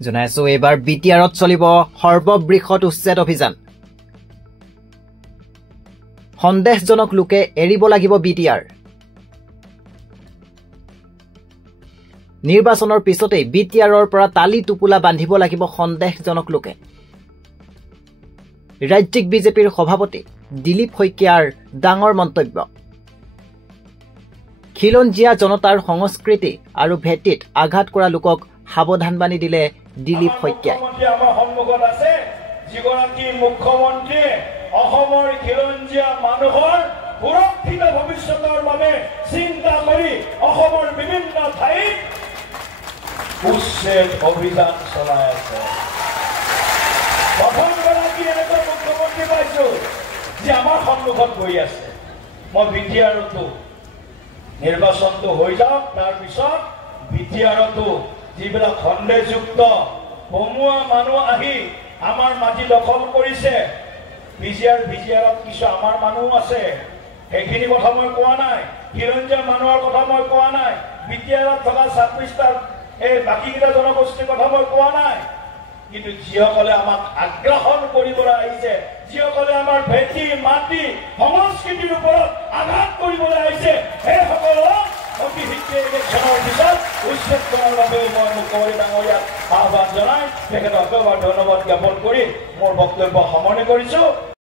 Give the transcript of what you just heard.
জনাইছো এবাৰ বিটিআৰত চলিব সৰ্ববৃহৎ উচ্ছেদ অভিযান সন্দেহজনক লোকে এৰিব লাগিব বিটিআৰ নিৰ্বাচনৰ পিছতে বিটিআৰৰ পৰা তালি টুপুলা বান্ধিব লাগিব সন্দেহজনক লোকে ৰাজ্যিক বিজেপিৰ সভাপতি দিলীপ শইকীয়াৰ ডাঙৰ মন্তব্য খিলঞ্জীয়া জনতাৰ সংস্কৃতি আৰু ভেটিত আঘাত কৰা লোকক সাৱধানবাণী দিলে দিলীপ শইকীয়াই আমাৰ সন্মুখত আছে যিগৰাকী মুখ্যমন্ত্ৰী অসমৰ খিলঞ্জীয়া মানুহৰ সুৰক্ষিত ভৱিষ্যতৰ বাবে চিন্তা কৰি অসমৰ বিভিন্ন ঠাইত উচ্ছেদ অভিযান চলাই আছে প্ৰথমগৰাকী এনেকুৱা মুখ্যমন্ত্ৰী পাইছো যে আমাৰ সন্মুখত গৈ আছে মই বিটিআৰতো নিৰ্বাচনটো হৈ যাওক তাৰপিছত বিটিআৰতো যিবিলাক সন্দেহযুক্ত বমুৱা মানুহ আহি আমাৰ মাটি দখল কৰিছে বিটিআৰত কিছু আমাৰ মানুহ আছে সেইখিনি কথা মই কোৱা নাই খিলঞ্জীয়া মানুহৰ কথা মই কোৱা নাই বিটিআৰত থকা 26টা এই বাকীকেইটা জনগোষ্ঠীৰ কথা মই কোৱা নাই কিন্তু যিসকলে আমাক আগ্ৰাসন কৰিবলৈ আহিছে যিসকলে আমাৰ ভেটি মাটি সংস্কৃতিৰ ওপৰত আঘাত কৰিবলৈ আহিছে সেইসকলক অতি শীঘ্ৰে ইলেকশ্যনৰ পিছত উচ্ছেদ কৰাৰ বাবে মই মুখ্যমন্ত্ৰী ডাঙৰীয়াক আহ্বান জনাই তেখেতক ধন্যবাদ জ্ঞাপন কৰি মোৰ বক্তব্য সামৰণি কৰিছো।